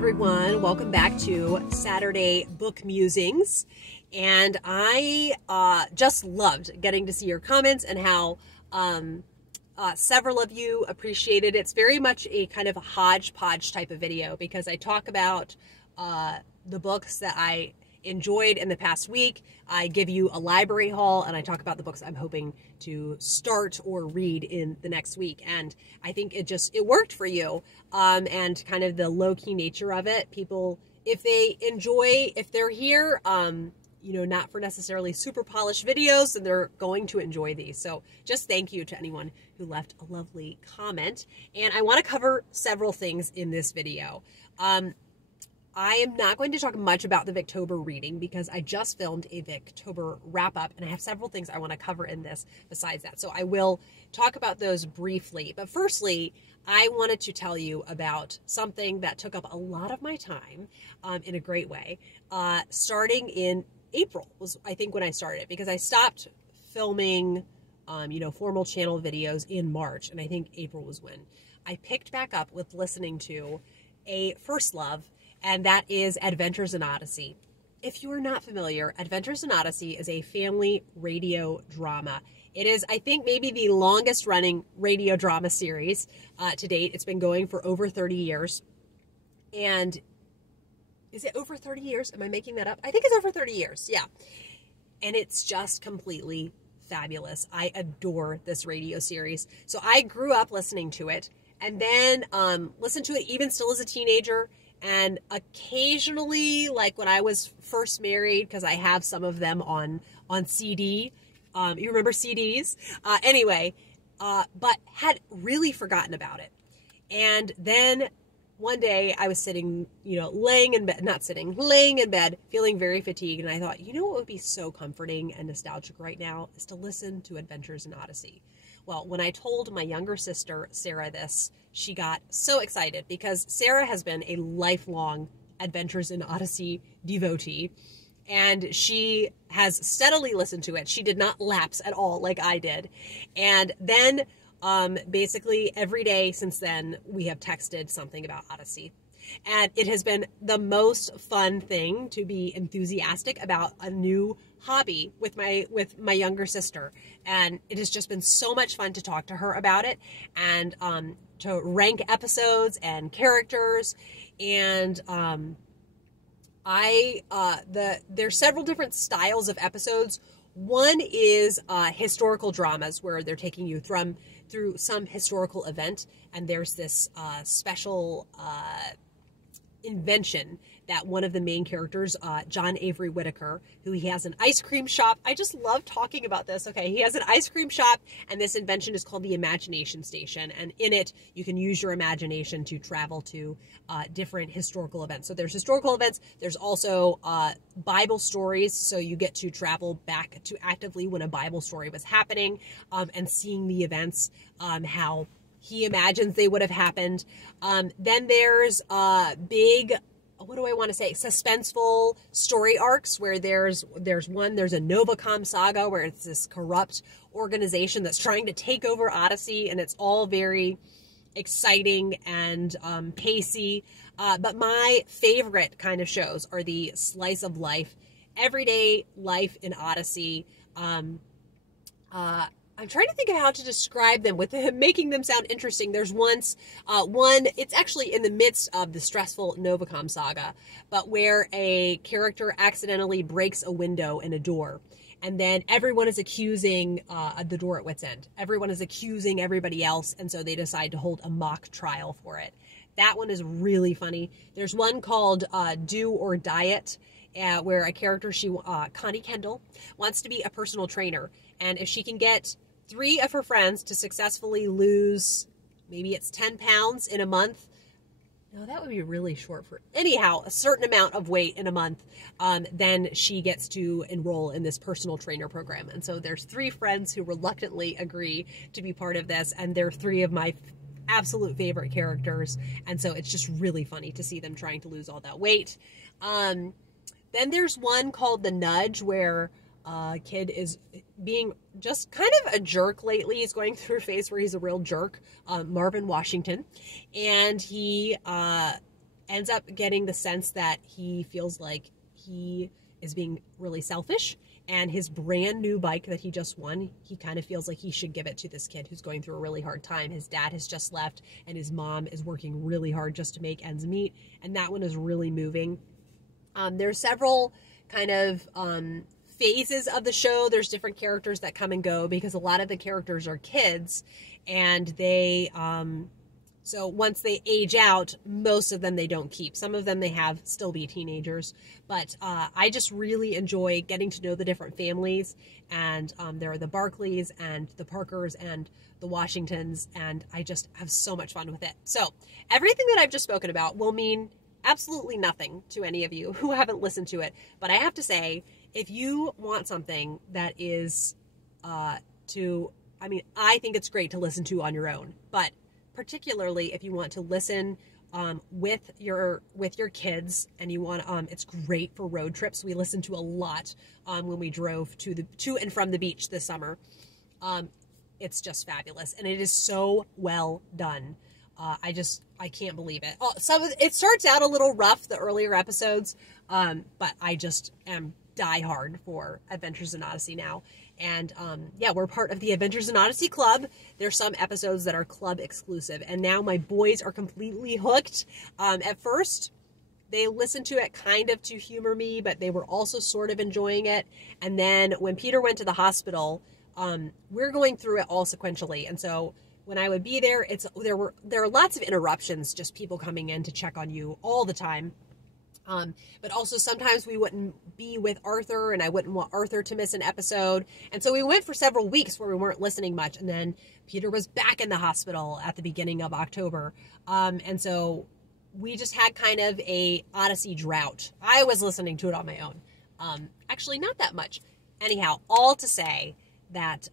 everyone. Welcome back to Saturday Book Musings. And I just loved getting to see your comments and how several of you appreciated it. It's very much a kind of a hodgepodge type of video because I talk about the books that I enjoyed in the past week. I give you a library haul and I talk about the books I'm hoping to start or read in the next week. And I think it worked for you. And kind of the low-key nature of it. People, if they're here, not for necessarily super polished videos, then they're going to enjoy these. So just thank you to anyone who left a lovely comment. And I want to cover several things in this video. I am not going to talk much about the Victober reading because I just filmed a Victober wrap-up and I have several things I want to cover in this besides that. So I will talk about those briefly. But firstly, I wanted to tell you about something that took up a lot of my time in a great way. Starting in April was, I think, when I started, because I stopped filming, formal channel videos in March. And I think April was when I picked back up with listening to a first love, and that is Adventures in Odyssey. If you are not familiar, Adventures in Odyssey is a family radio drama. It is, I think, maybe the longest running radio drama series to date. It's been going for over 30 years. And is it over 30 years? Am I making that up? I think it's over 30 years. Yeah. And it's just completely fabulous. I adore this radio series. So I grew up listening to it and then listened to it even still as a teenager. And occasionally, like when I was first married, because I have some of them on CD. You remember CDs? But had really forgotten about it. And then one day I was sitting, laying in bed, feeling very fatigued. And I thought, what would be so comforting and nostalgic right now is to listen to Adventures in Odyssey. Well, when I told my younger sister, Sarah, this, she got so excited because Sarah has been a lifelong Adventures in Odyssey devotee. And she has steadily listened to it. She did not lapse at all like I did. And then basically every day since then, we have texted something about Odyssey. And it has been the most fun thing to be enthusiastic about a new hobby with my younger sister. And it has just been so much fun to talk to her about it and to rank episodes and characters. And there's several different styles of episodes. One is historical dramas where they're taking you through some historical event, and there's this special invention that one of the main characters, John Avery Whitaker, who he has an ice cream shop. I just love talking about this. Okay, he has an ice cream shop, and this invention is called the Imagination Station. And in it, you can use your imagination to travel to different historical events. So there's historical events. There's also Bible stories. So you get to travel back to actively when a Bible story was happening and seeing the events, how he imagines they would have happened. Then there's big, what do I want to say, suspenseful story arcs where there's a Novacom saga where it's this corrupt organization that's trying to take over Odyssey, and it's all very exciting and pacey. But my favorite kind of shows are the slice of life, everyday life in Odyssey. I'm trying to think of how to describe them with making them sound interesting. There's one, it's actually in the midst of the stressful Novacom saga, but where a character accidentally breaks a window in a door. And then everyone is accusing the door at wit's end. Everyone is accusing everybody else, and so they decide to hold a mock trial for it. That one is really funny. There's one called Do or Diet, where a character, Connie Kendall, wants to be a personal trainer. And if she can get 3 of her friends to successfully lose, maybe it's 10 pounds in a month. No, that would be really short for, anyhow, a certain amount of weight in a month, then she gets to enroll in this personal trainer program. And so there's 3 friends who reluctantly agree to be part of this. And they're 3 of my absolute favorite characters. And so it's just really funny to see them trying to lose all that weight. Then there's one called The Nudge, where kid is being just kind of a jerk lately. He's going through a phase where he's a real jerk, Marvin Washington. And he ends up getting the sense that he feels like he is being really selfish, and his brand new bike that he just won, he kind of feels like he should give it to this kid who's going through a really hard time. His dad has just left, and his mom is working really hard just to make ends meet, and that one is really moving. There's several kind of phases of the show. There's different characters that come and go because a lot of the characters are kids, and they so once they age out, most of them they don't keep. Some of them they have still be teenagers, but I just really enjoy getting to know the different families, and there are the Barclays and the Parkers and the Washingtons, and I just have so much fun with it. So everything that I've just spoken about will mean absolutely nothing to any of you who haven't listened to it, but I have to say, if you want something that is I think it's great to listen to on your own, but particularly if you want to listen with your kids, and you want it's great for road trips. We listened to a lot when we drove to and from the beach this summer. It's just fabulous, and it is so well done. I can't believe it. It starts out a little rough, the earlier episodes, but I just am die hard for Adventures in Odyssey now. And we're part of the Adventures in Odyssey Club. There's some episodes that are club exclusive, and now my boys are completely hooked. At first, they listened to it kind of to humor me, but they were also sort of enjoying it. And then when Peter went to the hospital, we're going through it all sequentially. And so when I would be there, there are lots of interruptions, just people coming in to check on you all the time. But also sometimes we wouldn't be with Arthur, and I wouldn't want Arthur to miss an episode. And so we went for several weeks where we weren't listening much. And then Peter was back in the hospital at the beginning of October. And so we just had kind of a Odyssey drought. I was listening to it on my own. Actually, not that much. Anyhow, all to say that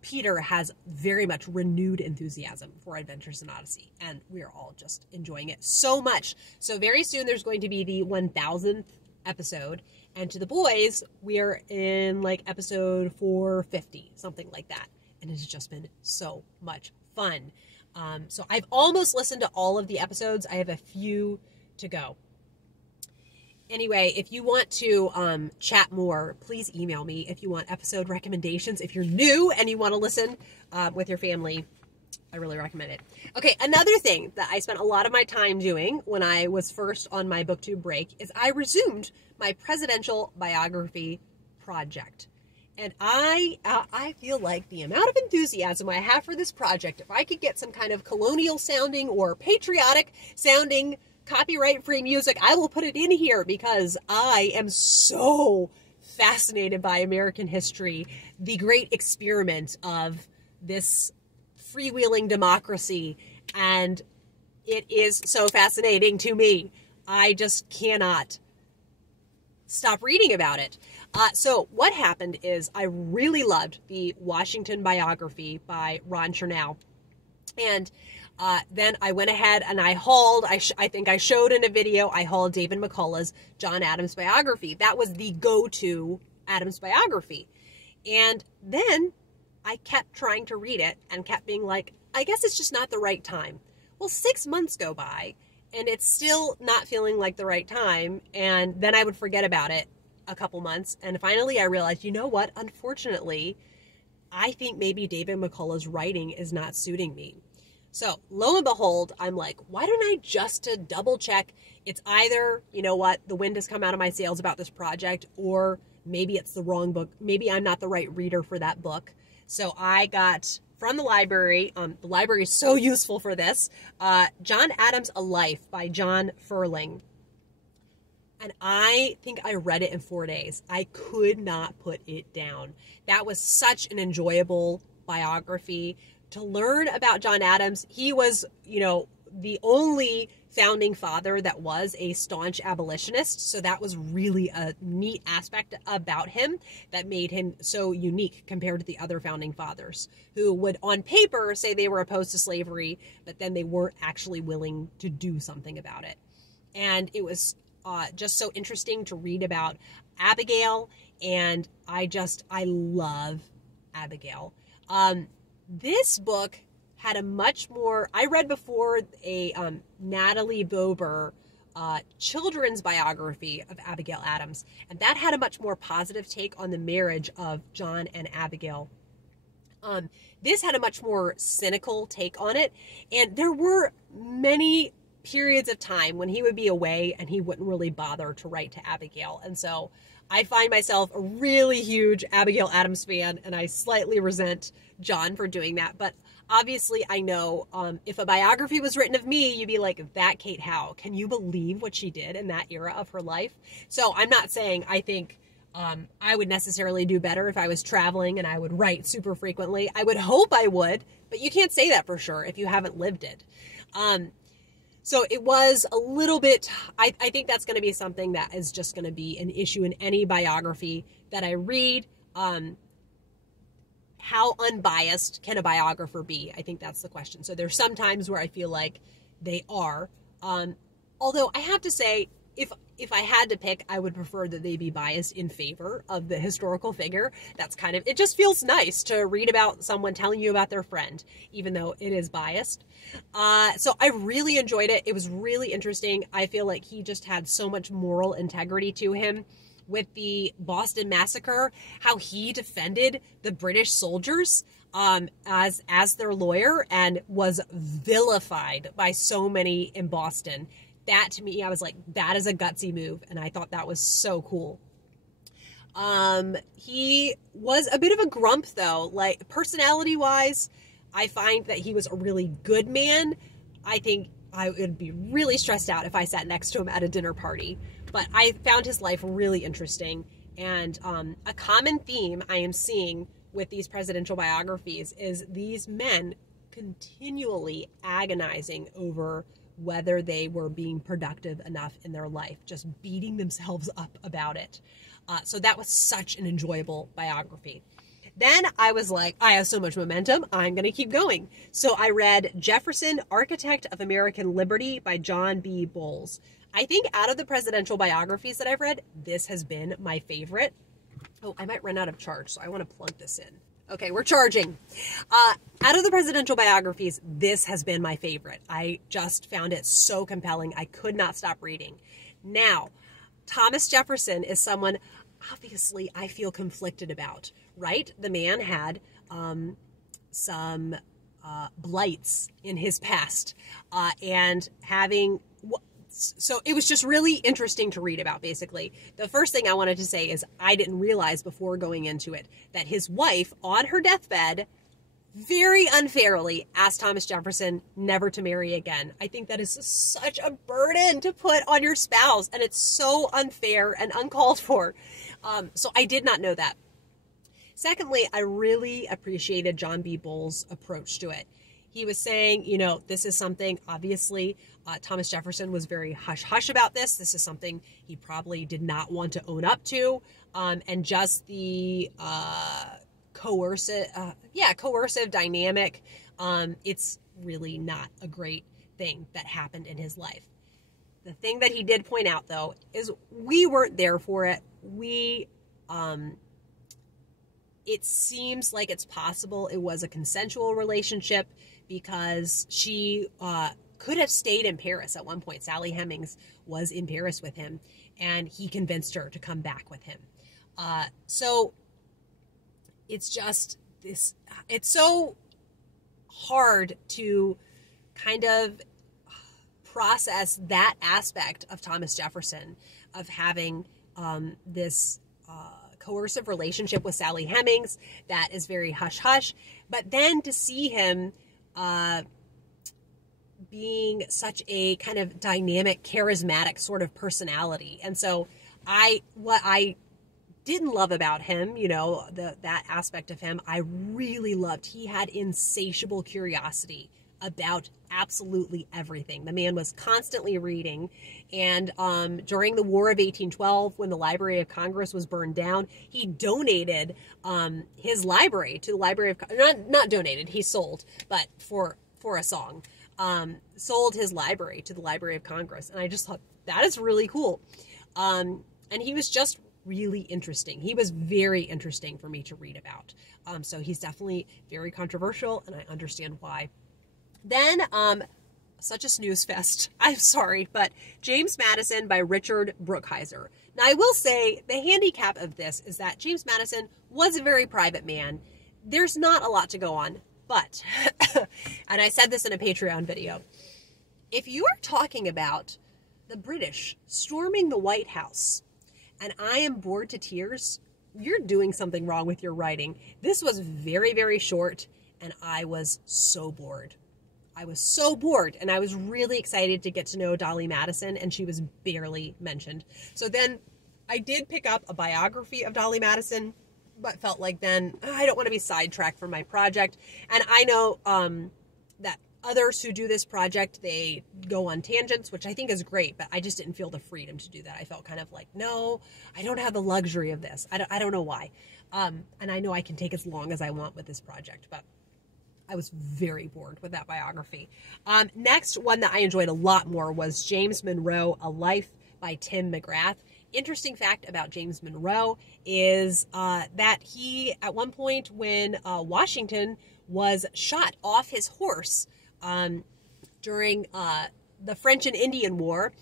Peter has very much renewed enthusiasm for Adventures in Odyssey, and we are all just enjoying it so much. So very soon there's going to be the 1000th episode, and to the boys, we are in like episode 450, something like that, and it has just been so much fun. So I've almost listened to all of the episodes. I have a few to go. Anyway, if you want to chat more, please email me if you want episode recommendations. If you're new and you want to listen with your family, I really recommend it. Okay, another thing that I spent a lot of my time doing when I was first on my BookTube break is I resumed my presidential biography project. And I feel like the amount of enthusiasm I have for this project, if I could get some kind of colonial sounding or patriotic sounding copyright-free music, I will put it in here because I am so fascinated by American history, the great experiment of this freewheeling democracy, and it is so fascinating to me. I just cannot stop reading about it. So what happened is I really loved the Washington biography by Ron Chernow, and then I went ahead and I hauled, I think I showed in a video, I hauled David McCullough's John Adams biography. That was the go-to Adams biography. And then I kept trying to read it and kept being like, I guess it's just not the right time. Well, 6 months go by and it's still not feeling like the right time. And then I would forget about it a couple months. And finally I realized, you know what? Unfortunately, I think maybe David McCullough's writing is not suiting me. So lo and behold, I'm like, why don't I just to double check? It's either, you know what, the wind has come out of my sails about this project, or maybe it's the wrong book. Maybe I'm not the right reader for that book. So I got from the library is so useful for this, John Adams, A Life by John Ferling. And I think I read it in 4 days. I could not put it down. That was such an enjoyable biography. To learn about John Adams, he was, the only founding father that was a staunch abolitionist. So that was really a neat aspect about him that made him so unique compared to the other founding fathers who would on paper say they were opposed to slavery, but then they weren't actually willing to do something about it. And it was just so interesting to read about Abigail. And I love Abigail. This book had a much more, I read before a Natalie Bober children's biography of Abigail Adams, and that had a much more positive take on the marriage of John and Abigail. This had a much more cynical take on it, and there were many periods of time when he would be away and he wouldn't really bother to write to Abigail. And so I find myself a really huge Abigail Adams fan, and I slightly resent John for doing that. But obviously I know if a biography was written of me, you'd be like, that Kate Howe, can you believe what she did in that era of her life? So I'm not saying I think I would necessarily do better if I was traveling and I would write super frequently. I would hope I would, but you can't say that for sure if you haven't lived it. So it was a little bit, I think that's going to be something that is just going to be an issue in any biography that I read. How unbiased can a biographer be? I think that's the question. So there's some times where I feel like they are. Although I have to say, if I had to pick, I would prefer that they be biased in favor of the historical figure. That's kind of, it just feels nice to read about someone telling you about their friend, even though it is biased. So I really enjoyed it. It was really interesting. I feel like he just had so much moral integrity to him with the Boston Massacre, how he defended the British soldiers as their lawyer and was vilified by so many in Boston. That, to me, I was like, that is a gutsy move, and I thought that was so cool. He was a bit of a grump, though. Like, personality-wise, I find that he was a really good man. I think I would be really stressed out if I sat next to him at a dinner party. But I found his life really interesting, and a common theme I am seeing with these presidential biographies is these men continually agonizing over whether they were being productive enough in their life, just beating themselves up about it. So that was such an enjoyable biography. Then I was like, I have so much momentum, I'm going to keep going. So I read Jefferson, Architect of American Liberty by John B. Boles. I think out of the presidential biographies that I've read, this has been my favorite. Oh, I might run out of charge, so I want to plug this in. Okay, we're charging. Out of the presidential biographies, this has been my favorite. I just found it so compelling. I could not stop reading. Now, Thomas Jefferson is someone, obviously, I feel conflicted about, right? The man had some blights in his past, and having... So it was just really interesting to read about, basically. The first thing I wanted to say is I didn't realize before going into it that his wife, on her deathbed, very unfairly asked Thomas Jefferson never to marry again. I think that is such a burden to put on your spouse, and it's so unfair and uncalled for. So I did not know that. Secondly, I really appreciated John B. Boles' approach to it. He was saying, you know, this is something, obviously, Thomas Jefferson was very hush-hush about this. This is something he probably did not want to own up to. And just the coercive dynamic, it's really not a great thing that happened in his life. The thing that he did point out, though, is we weren't there for it. It seems like it's possible it was a consensual relationship because she could have stayed in Paris at one point. Sally Hemings was in Paris with him, and he convinced her to come back with him. So it's just this, it's so hard to kind of process that aspect of Thomas Jefferson, of having this coercive relationship with Sally Hemings that is very hush-hush, but then to see him being such a kind of dynamic, charismatic sort of personality. And so what I didn't love about him, you know, that aspect of him, I really loved. He had insatiable curiosity about absolutely everything. The man was constantly reading, and during the War of 1812, when the Library of Congress was burned down, he donated his library to the Library of not donated, he sold, but for a song, sold his library to the Library of Congress, and I just thought that is really cool. And he was just really interesting. He was very interesting for me to read about. So he's definitely very controversial, and I understand why. Then such a snooze fest. I'm sorry, but James Madison by Richard Brookhiser. Now, I will say the handicap of this is that James Madison was a very private man. There's not a lot to go on, but, and I said this in a Patreon video, if you are talking about the British storming the White House and I am bored to tears, you're doing something wrong with your writing. This was very, very short, and I was so bored. I was so bored, and I was really excited to get to know Dolly Madison, and she was barely mentioned. So then I did pick up a biography of Dolly Madison, but felt like then I don't want to be sidetracked from my project. And I know that others who do this project, they go on tangents, which I think is great, but I just didn't feel the freedom to do that. I felt kind of like, no, I don't have the luxury of this. I don't know why. And I know I can take as long as I want with this project, but I was very bored with that biography. Next one that I enjoyed a lot more was James Monroe, A Life by Tim McGrath. Interesting fact about James Monroe is that he, at one point when Washington was shot off his horse during the French and Indian War,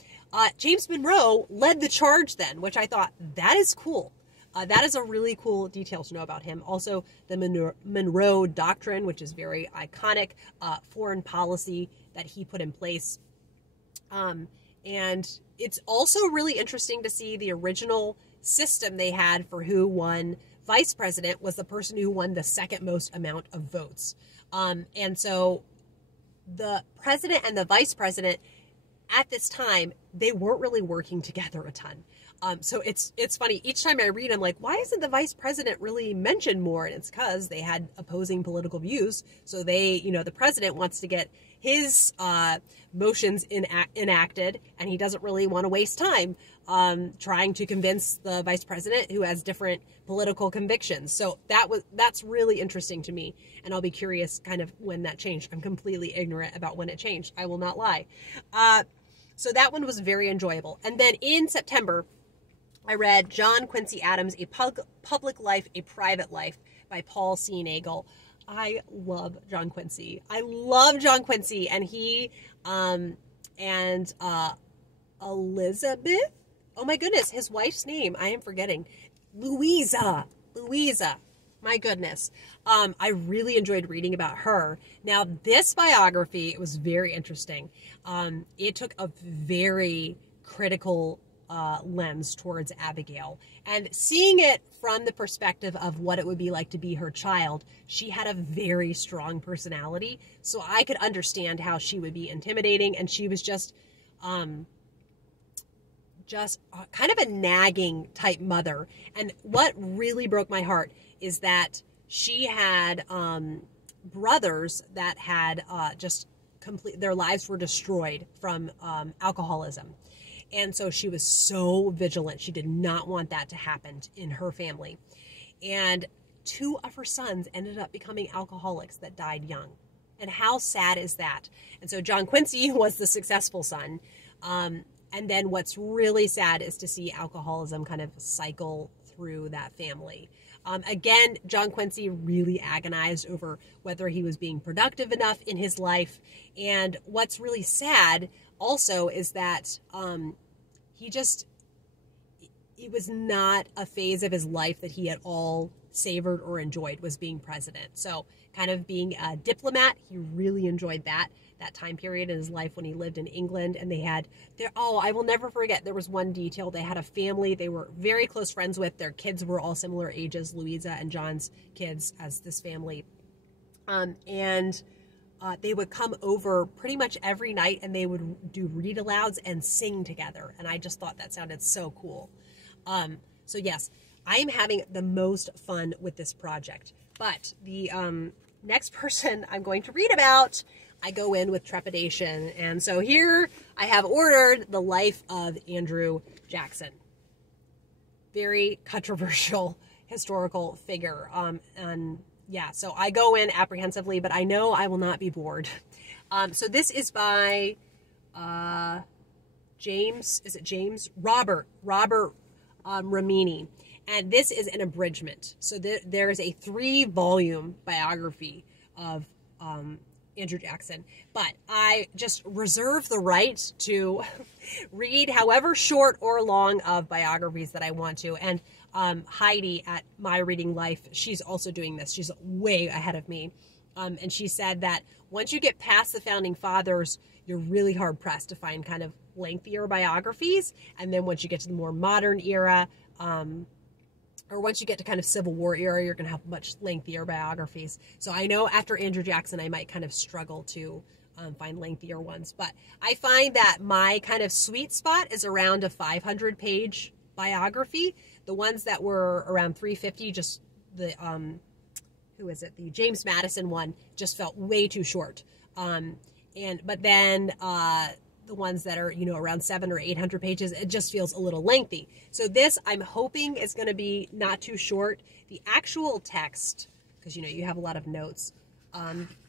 James Monroe led the charge then, which I thought, that is cool. That is a really cool detail to know about him. Also, the Monroe Doctrine, which is very iconic foreign policy that he put in place. And it's also really interesting to see the original system they had for who won vice president was the person who won the second most amount of votes. And so the president and the vice president at this time, they weren't really working together a ton. So it's funny. Each time I read, I'm like, why isn't the vice president really mentioned more? And it's because they had opposing political views. So they, the president wants to get his motions enacted, and he doesn't really want to waste time trying to convince the vice president who has different political convictions. So that's really interesting to me, and I'll be curious kind of when that changed. I'm completely ignorant about when it changed. I will not lie. So that one was very enjoyable. And then in September, I read John Quincy Adams, A Public Life, A Private Life by Paul C. Nagel. I love John Quincy. And he and Elizabeth, oh my goodness, his wife's name, I am forgetting. Louisa. My goodness. I really enjoyed reading about her. Now, this biography, it was very interesting. It took a very critical lens towards Abigail, and seeing it from the perspective of what it would be like to be her child. She had a very strong personality, so I could understand how she would be intimidating, and she was just kind of a nagging type mother. And what really broke my heart is that she had brothers that had their lives were destroyed from alcoholism. And so she was so vigilant. She did not want that to happen in her family. And 2 of her sons ended up becoming alcoholics that died young. And how sad is that? And so John Quincy was the successful son. And then what's really sad is to see alcoholism kind of cycle through that family. Again, John Quincy really agonized over whether he was being productive enough in his life. And what's really sad also is that it was not a phase of his life that he at all savored or enjoyed, was being president. So kind of being a diplomat, he really enjoyed that time period in his life when he lived in England. And they had I will never forget, there was one detail. They had a family they were very close friends with. Their kids were all similar ages, Louisa and John's kids, as this family. They would come over pretty much every night, and they would do read-alouds and sing together. And I just thought that sounded so cool. So yes, I am having the most fun with this project. But the next person I'm going to read about, I go in with trepidation. And so here I have ordered The Life of Andrew Jackson. Very controversial historical figure. Yeah, so I go in apprehensively, but I know I will not be bored. So this is by Robert Ramini. And this is an abridgment. So there is a 3-volume biography of Andrew Jackson. But I just reserve the right to read however short or long of biographies that I want to. And Heidi at My Reading Life, she's also doing this. She's way ahead of me. And she said that once you get past the Founding Fathers, you're really hard pressed to find kind of lengthier biographies. And then once you get to the more modern era, or once you get to kind of Civil War era, you're going to have much lengthier biographies. So I know after Andrew Jackson, I might kind of struggle to find lengthier ones. But I find that my kind of sweet spot is around a 500-page biography. The ones that were around 350, just the, who is it? The James Madison one just felt way too short. But then the ones that are, around 700 or 800 pages, it just feels a little lengthy. So this, I'm hoping, is going to be not too short. The actual text, because, you have a lot of notes,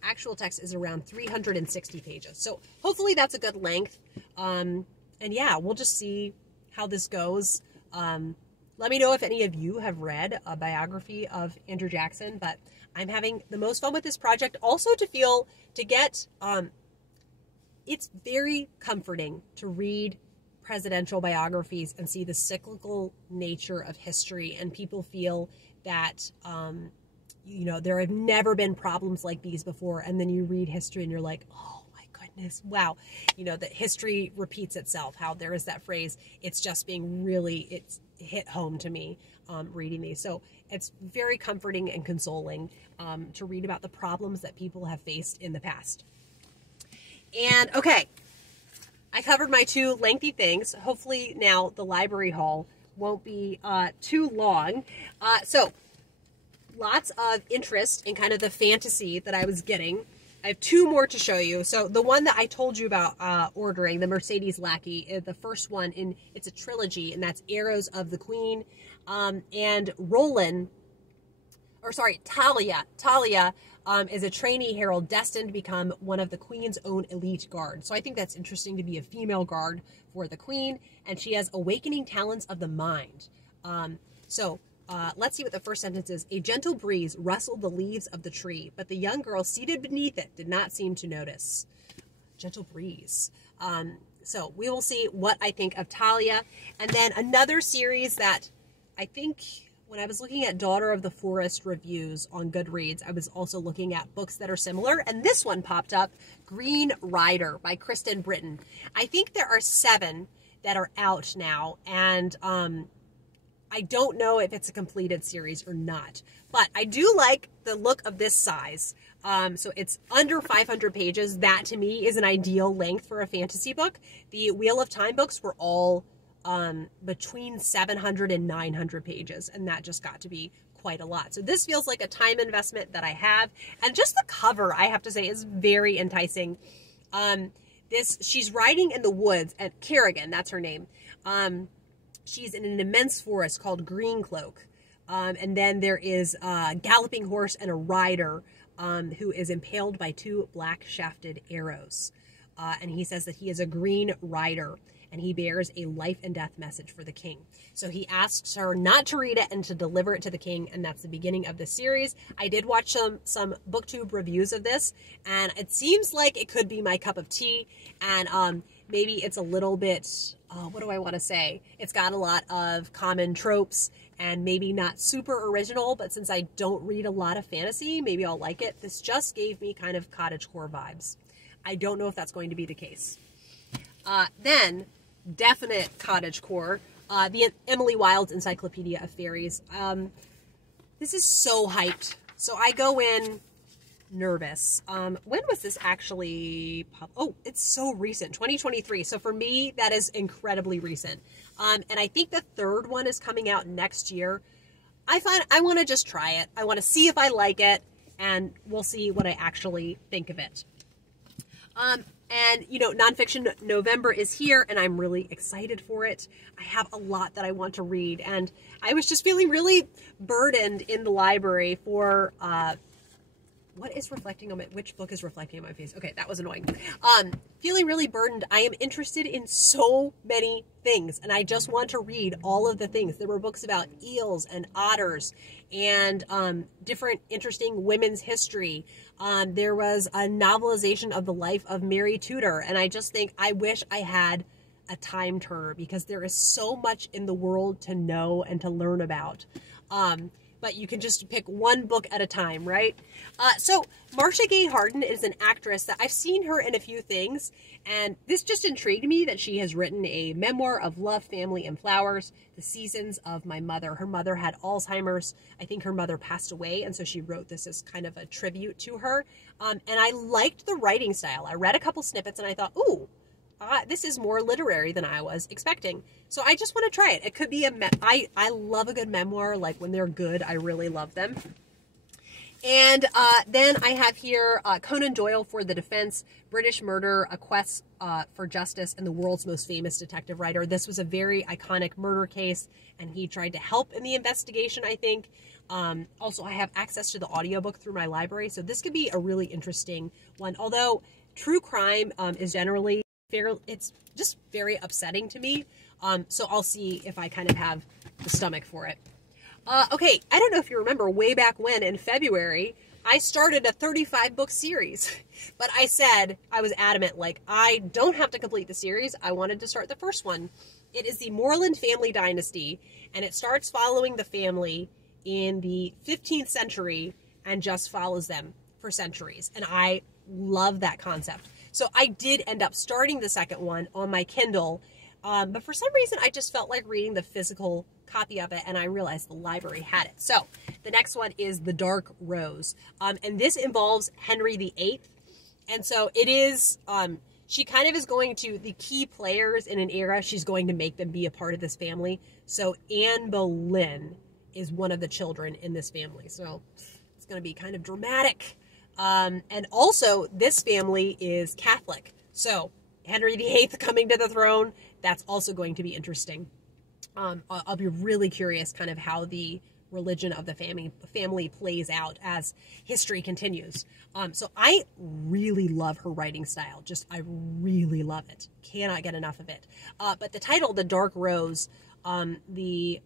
actual text is around 360 pages. So hopefully that's a good length. And yeah, we'll just see how this goes. Let me know if any of you have read a biography of Andrew Jackson, but I'm having the most fun with this project. Also to get, it's very comforting to read presidential biographies and see the cyclical nature of history, and people feel that, there have never been problems like these before, and then you read history and you're like, oh my goodness, wow, that history repeats itself, how there is that phrase, it's hit home to me reading these. So it's very comforting and consoling to read about the problems that people have faced in the past. And okay, I covered my 2 lengthy things. Hopefully now the library haul won't be too long. So lots of interest in kind of the fantasy that I was getting. I have 2 more to show you. So the one that I told you about ordering, the Mercedes Lackey, the first one, it's a trilogy, and that's Arrows of the Queen. And Talia is a trainee herald destined to become one of the Queen's own elite guard. So I think that's interesting to be a female guard for the Queen, and she has awakening talents of the mind. Let's see what the first sentence is. A gentle breeze rustled the leaves of the tree, but the young girl seated beneath it did not seem to notice. Gentle breeze. So we will see what I think of Talia. And then another series that I think, when I was looking at Daughter of the Forest reviews on Goodreads, I was also looking at books that are similar, and this one popped up, Green Rider by Kristen Britton. I think there are 7 that are out now, and I don't know if it's a completed series or not, but I do like the look of this size. So it's under 500 pages. That, to me, is an ideal length for a fantasy book. The Wheel of Time books were all between 700 and 900 pages, and that just got to be quite a lot. So this feels like a time investment that I have, and just the cover, I have to say, is very enticing. She's riding in the woods at Kerrigan, that's her name. She's in an immense forest called Green Cloak, and then there is a galloping horse and a rider who is impaled by 2 black shafted arrows, and he says that he is a green rider, and he bears a life and death message for the king. So he asks her not to read it and to deliver it to the king, and that's the beginning of the series. I did watch some BookTube reviews of this, and it seems like it could be my cup of tea, and maybe it's a little bit, what do I want to say? It's got a lot of common tropes, and maybe not super original, but since I don't read a lot of fantasy, maybe I'll like it. This just gave me kind of cottagecore vibes. I don't know if that's going to be the case. Then, definite cottagecore, the Emily Wilde's Encyclopedia of Fairies. This is so hyped. So I go in nervous. When was this actually oh, it's so recent, 2023. So for me, that is incredibly recent. And I think the 3rd one is coming out next year. I want to just try it. I want to see if I like it, and we'll see what I actually think of it. And, Nonfiction November is here, and I'm really excited for it. I have a lot that I want to read, and I was just feeling really burdened in the library for what is reflecting on my, which book is reflecting on my face? Okay, that was annoying. Feeling really burdened. I am interested in so many things, and I just want to read all of the things. There were books about eels and otters and different interesting women's history. There was a novelization of the life of Mary Tudor, and I just think I wish I had a time turner because there is so much in the world to know and to learn about. But you can just pick one book at a time, right? So Marcia Gay Harden is an actress that I've seen her in a few things, and this just intrigued me that she has written a memoir of love, family, and flowers, the seasons of my mother. Her mother had Alzheimer's. I think her mother passed away, and so she wrote this as kind of a tribute to her. And I liked the writing style. I read a couple snippets, and I thought, ooh, this is more literary than I was expecting. So I just want to try it. It could be I love a good memoir. Like when they're good, I really love them. And then I have here Conan Doyle for the Defense, British Murder, A Quest for Justice, and the World's Most Famous Detective Writer. This was a very iconic murder case, and he tried to help in the investigation, I think. Also, I have access to the audiobook through my library, so this could be a really interesting one. Although true crime is generally it's just very upsetting to me. So I'll see if I kind of have the stomach for it. Okay, I don't know if you remember way back when in February, I started a 35-book series. But I said, I was adamant, like, I don't have to complete the series. I wanted to start the first one. It is the Morland Family Dynasty, and it starts following the family in the 15th century and just follows them for centuries. And I love that concept. So I did end up starting the second one on my Kindle, but for some reason I just felt like reading the physical copy of it, and I realized the library had it. So the next one is The Dark Rose, and this involves Henry VIII, and so it is, she kind of is going to, the key players in an era, she's going to make them be a part of this family. So Anne Boleyn is one of the children in this family, so it's going to be kind of dramatic. And also, this family is Catholic. So, Henry VIII coming to the throne, that's also going to be interesting. I'll be really curious kind of how the religion of the family plays out as history continues. So, I really love her writing style. I really love it. Cannot get enough of it. But the title, The Dark Rose, the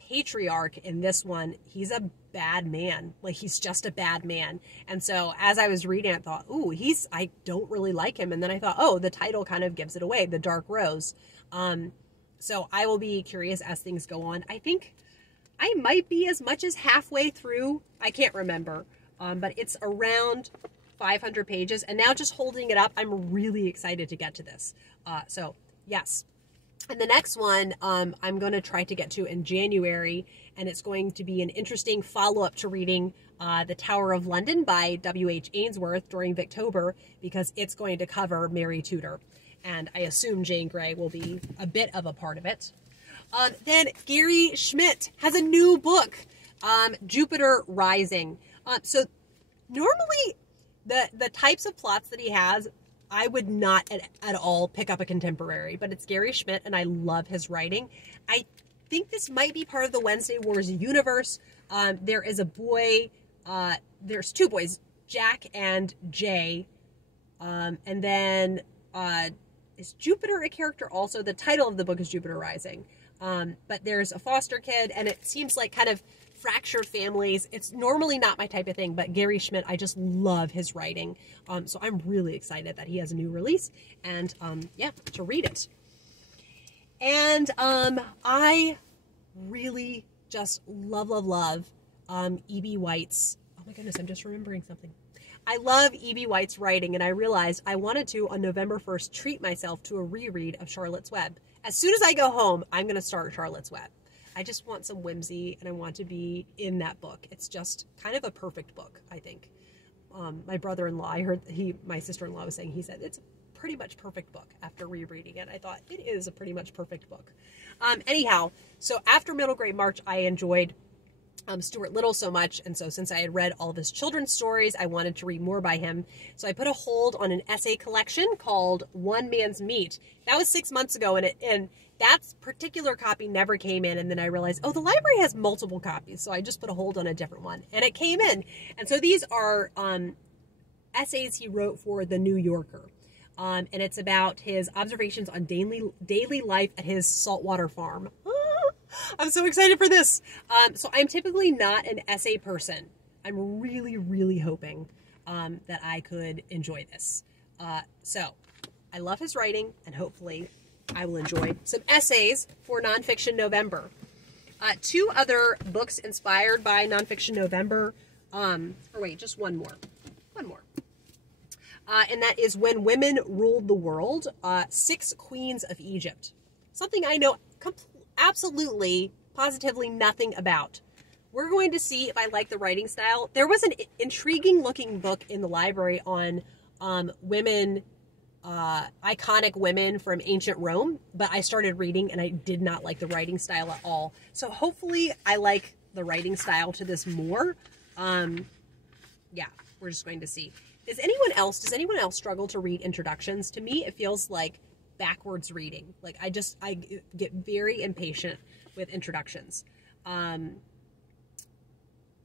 patriarch in this one, he's a bad man. Like, he's just a bad man. And so as I was reading, I thought, ooh, I don't really like him. And then I thought, oh, the title kind of gives it away, The Dark Rose. So I will be curious as things go on. I think I might be as much as halfway through. I can't remember. But it's around 500 pages. And now just holding it up, I'm really excited to get to this. So yes. And the next one I'm going to try to get to in January, and it's going to be an interesting follow-up to reading The Tower of London by W.H. Ainsworth during Victober, because it's going to cover Mary Tudor. And I assume Jane Grey will be a bit of a part of it. Then Gary Schmidt has a new book, Jupiter Rising. So normally the types of plots that he has, I would not at all pick up a contemporary, but it's Gary Schmidt, and I love his writing. I think this might be part of the Wednesday Wars universe. There is a boy, there's two boys, Jack and Jay, and then is Jupiter a character also? The title of the book is Jupiter Rising, but there's a foster kid, and it seems like kind of fractured families. It's normally not my type of thing, but Gary Schmidt, I just love his writing. So I'm really excited that he has a new release, and yeah, to read it. And I really just love E.B. White's, oh my goodness, I'm just remembering something. I love E.B. White's writing, and I realized I wanted to, on November 1st, treat myself to a reread of Charlotte's Web. As soon as I go home, I'm going to start Charlotte's Web. I just want some whimsy, and I want to be in that book. It's just kind of a perfect book, I think. My brother-in-law, I heard my sister-in-law was saying, he said, it's a pretty much perfect book after rereading it. I thought, it is a pretty much perfect book. Anyhow, so after Middle Grade March, I enjoyed Stuart Little so much, and so since I had read all of his children's stories, I wanted to read more by him. So I put a hold on an essay collection called One Man's Meat. That was 6 months ago, and that particular copy never came in, and then I realized, oh, the library has multiple copies, so I just put a hold on a different one, and it came in. And so these are essays he wrote for The New Yorker, and it's about his observations on daily life at his saltwater farm. I'm so excited for this. So I'm typically not an essay person. I'm really, really hoping that I could enjoy this. So I love his writing, and hopefully I will enjoy some essays for Nonfiction November. Two other books inspired by Nonfiction November. Just one more. And that is When Women Ruled the World, 6 Queens of Egypt. Something I know absolutely, positively nothing about. We're going to see if I like the writing style. There was an intriguing looking book in the library on women, iconic women from ancient Rome, but I started reading and I did not like the writing style at all. So hopefully I like the writing style to this more. Yeah, we're just going to see. Does anyone else struggle to read introductions? To me, it feels like backwards reading. Like I get very impatient with introductions.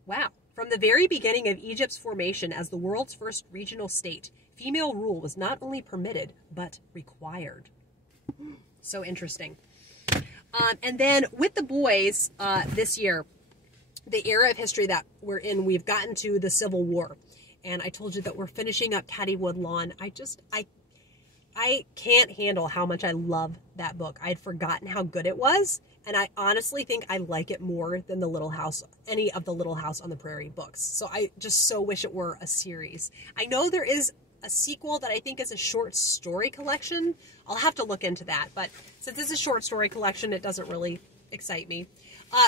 Wow. From the very beginning of Egypt's formation as the world's first regional state, female rule was not only permitted, but required. So interesting. And then with the boys this year, the era of history that we're in, we've gotten to the Civil War. And I told you that we're finishing up Catty Wood Law. I can't handle how much I love that book. I'd forgotten how good it was. And I honestly think I like it more than any of the Little House on the Prairie books. So I just so wish it were a series. I know there is a sequel that I think is a short story collection. I'll have to look into that. But since it's a short story collection, it doesn't really excite me.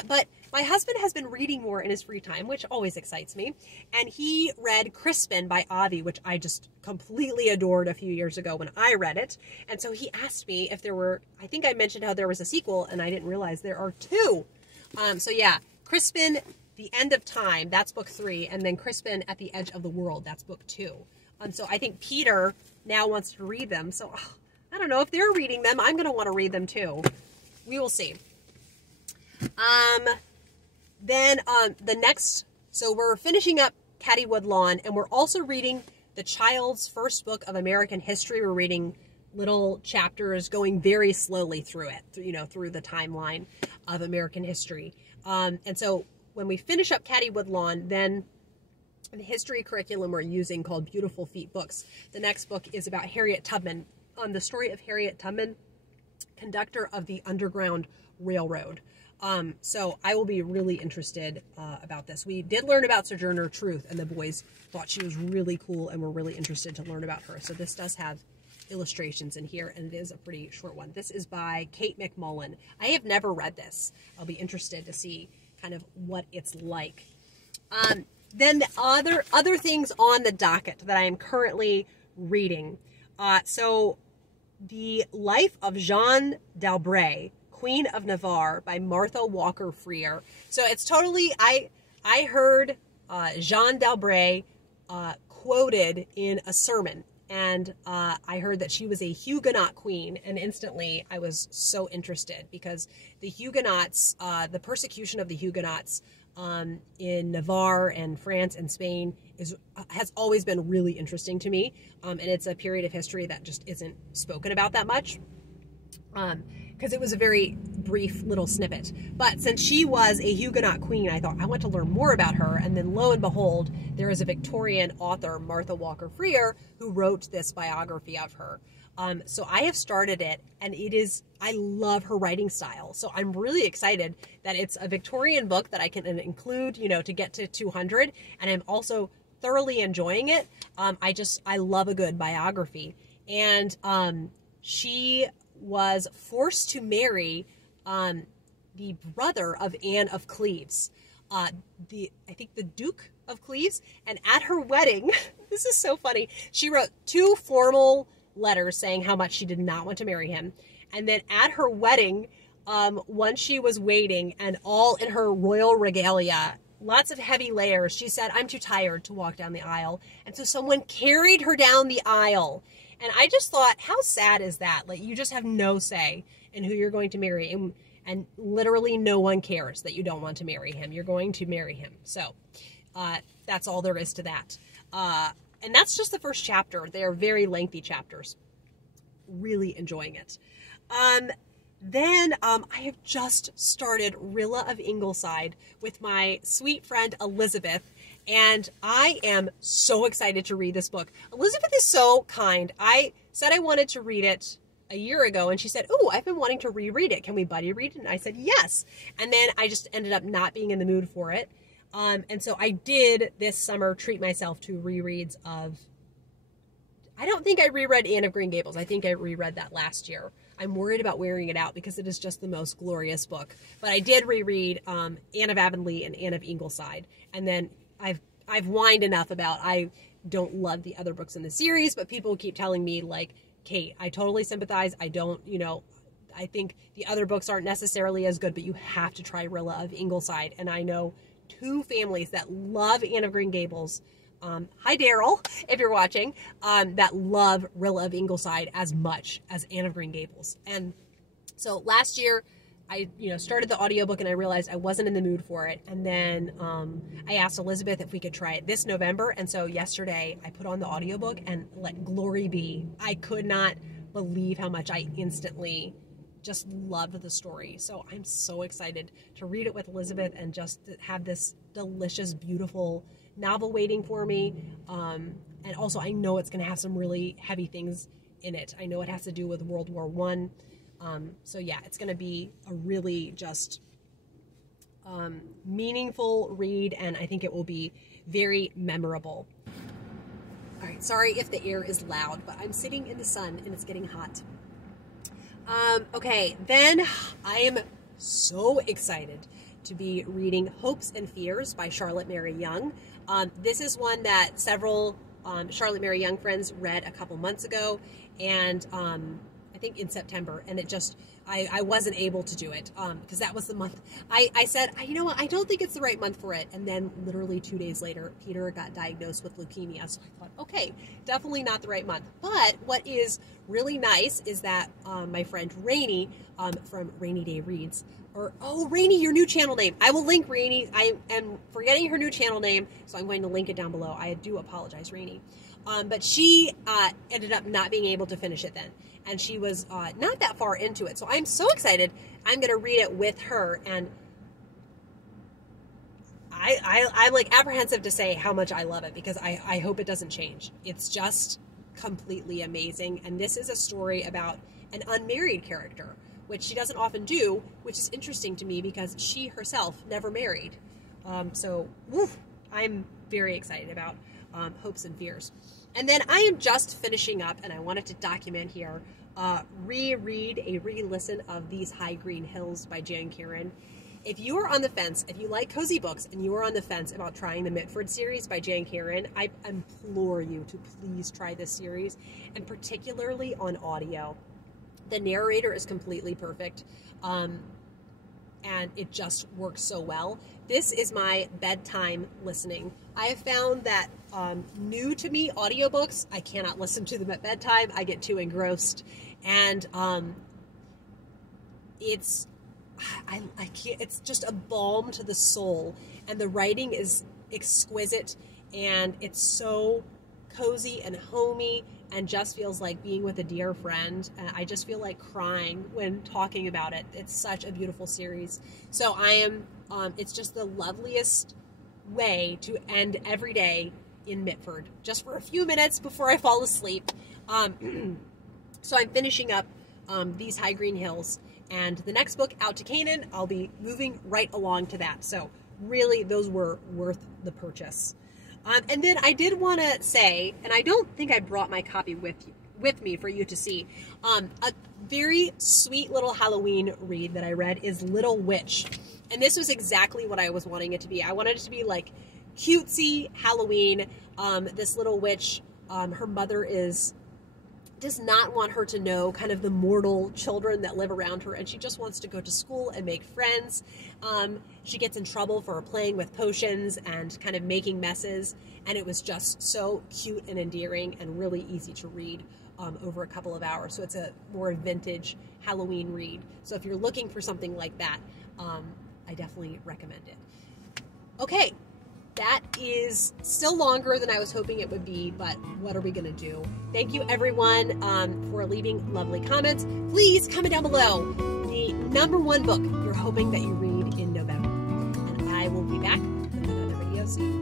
But my husband has been reading more in his free time, which always excites me. And he read Crispin by Ovi, which I just completely adored a few years ago when I read it. And so he asked me if there were, I think I mentioned how there was a sequel, and I didn't realize there are 2. So yeah, Crispin, The End of Time, that's book 3. And then Crispin at the Edge of the World, that's book 2. So I think Peter now wants to read them. So I don't know if they're reading them. I'm going to want to read them too. We will see. Then the next, so we're finishing up Catty Wood Law, and we're also reading the child's first book of American history. We're reading little chapters, going very slowly through it, through the timeline of American history. And so when we finish up Catty Wood Law, then the history curriculum we're using called Beautiful Feet Books. The next book is about Harriet Tubman, on the story of Harriet Tubman, conductor of the Underground Railroad. So I will be really interested about this. We did learn about Sojourner Truth, and the boys thought she was really cool and were really interested to learn about her. So this does have illustrations in here, and it is a pretty short one. This is by Kate McMullen. I have never read this. I'll be interested to see kind of what it's like. Then the other things on the docket that I am currently reading. So The Life of Jeanne d'Albret, Queen of Navarre by Martha Walker Freer. So it's totally, I heard Jeanne d'Albret quoted in a sermon, and I heard that she was a Huguenot queen, and instantly I was so interested, because the Huguenots, the persecution of the Huguenots in Navarre and France and Spain has always been really interesting to me, and it's a period of history that just isn't spoken about that much. Because it was a very brief little snippet. But since she was a Huguenot queen, I thought I want to learn more about her. And then lo and behold, there is a Victorian author, Martha Walker Freer, who wrote this biography of her. So I have started it, and I love her writing style. So I'm really excited that it's a Victorian book that I can include, to get to 200. And I'm also thoroughly enjoying it. I love a good biography. And she was forced to marry the brother of Anne of Cleves, I think the Duke of Cleves. And at her wedding, this is so funny, she wrote 2 formal letters saying how much she did not want to marry him. And then at her wedding, once she was waiting and all in her royal regalia, lots of heavy layers, she said, "I'm too tired to walk down the aisle." And so someone carried her down the aisle. And I just thought, how sad is that? Like, you just have no say and who you're going to marry. And literally no one cares that you don't want to marry him. You're going to marry him. So that's all there is to that. And that's just the first chapter. They are very lengthy chapters. Really enjoying it. Then I have just started Rilla of Ingleside with my sweet friend Elizabeth, and I am so excited to read this book. Elizabeth is so kind. I said I wanted to read it a year ago, and she said, "Oh, I've been wanting to reread it. Can we buddy read it?" And I said, "Yes." And then I just ended up not being in the mood for it. And so I did this summer treat myself to rereads of, I don't think I reread Anne of Green Gables. I think I reread that last year. I'm worried about wearing it out because it is just the most glorious book. But I did reread Anne of Avonlea and Anne of Ingleside. And then I've whined enough about I don't love the other books in the series, but people keep telling me, like, Kate, I totally sympathize. I don't, I think the other books aren't necessarily as good, but you have to try Rilla of Ingleside. And I know 2 families that love Anne of Green Gables. Hi, Daryl, if you're watching, that love Rilla of Ingleside as much as Anne of Green Gables. And so last year, I started the audiobook and I realized I wasn't in the mood for it. And then I asked Elizabeth if we could try it this November. And so yesterday I put on the audiobook and let glory be. I could not believe how much I instantly just loved the story. So I'm so excited to read it with Elizabeth and just have this delicious, beautiful novel waiting for me. And also I know it's going to have some really heavy things in it. I know it has to do with World War I. So yeah, it's going to be a really just meaningful read, and I think it will be very memorable. All right, sorry if the air is loud, but I'm sitting in the sun and it's getting hot. Okay, then I am so excited to be reading Hopes and Fears by Charlotte Mary Yonge. This is one that several Charlotte Mary Yonge friends read a couple months ago, and I think in September, and it just, I wasn't able to do it because that was the month. I said, you know what, I don't think it's the right month for it. And then literally 2 days later, Peter got diagnosed with leukemia. So I thought, okay, definitely not the right month. But what is really nice is that my friend Rainey from Rainy Day Reads, Rainey, your new channel name. I will link Rainey. I am forgetting her new channel name, so I'm going to link it down below. I do apologize, Rainey. But she ended up not being able to finish it then. And she was not that far into it. So I'm so excited. I'm going to read it with her. And I'm like apprehensive to say how much I love it because I hope it doesn't change. It's just completely amazing. And this is a story about an unmarried character, which she doesn't often do, which is interesting to me because she herself never married. I'm very excited about Hopes and Fears. And then I am just finishing up, and I wanted to document here, re-read a re-listen of These High Green Hills by Jeanne Karen. If you are on the fence, if you like cozy books and you are on the fence about trying the Mitford series by Jeanne Karen, I implore you to please try this series, and particularly on audio. The narrator is completely perfect, and it just works so well. This is my bedtime listening. I have found that new to me audiobooks, I cannot listen to them at bedtime. I get too engrossed, and it's just a balm to the soul, and the writing is exquisite, and it's so cozy and homey, and just feels like being with a dear friend. I just feel like crying when talking about it. It's such a beautiful series. So I am, it's just the loveliest way to end every day in Mitford, just for a few minutes before I fall asleep. So I'm finishing up These High Green Hills, and the next book, Out to Canaan, I'll be moving right along to that. So really, those were worth the purchase. And then I did want to say, and I don't think I brought my copy with me for you to see, a very sweet little Halloween read that I read is Little Witch. And this was exactly what I was wanting it to be. I wanted it to be like cutesy Halloween. This little witch, her mother does not want her to know kind of the mortal children that live around her, and she just wants to go to school and make friends. She gets in trouble for playing with potions and kind of making messes, and it was just so cute and endearing and really easy to read. over a couple of hours. So it's a more vintage Halloween read. So if you're looking for something like that, I definitely recommend it. Okay, that is still longer than I was hoping it would be, but what are we going to do? Thank you, everyone, for leaving lovely comments. Please comment down below the #1 book you're hoping that you read in November. And I will be back with another video soon.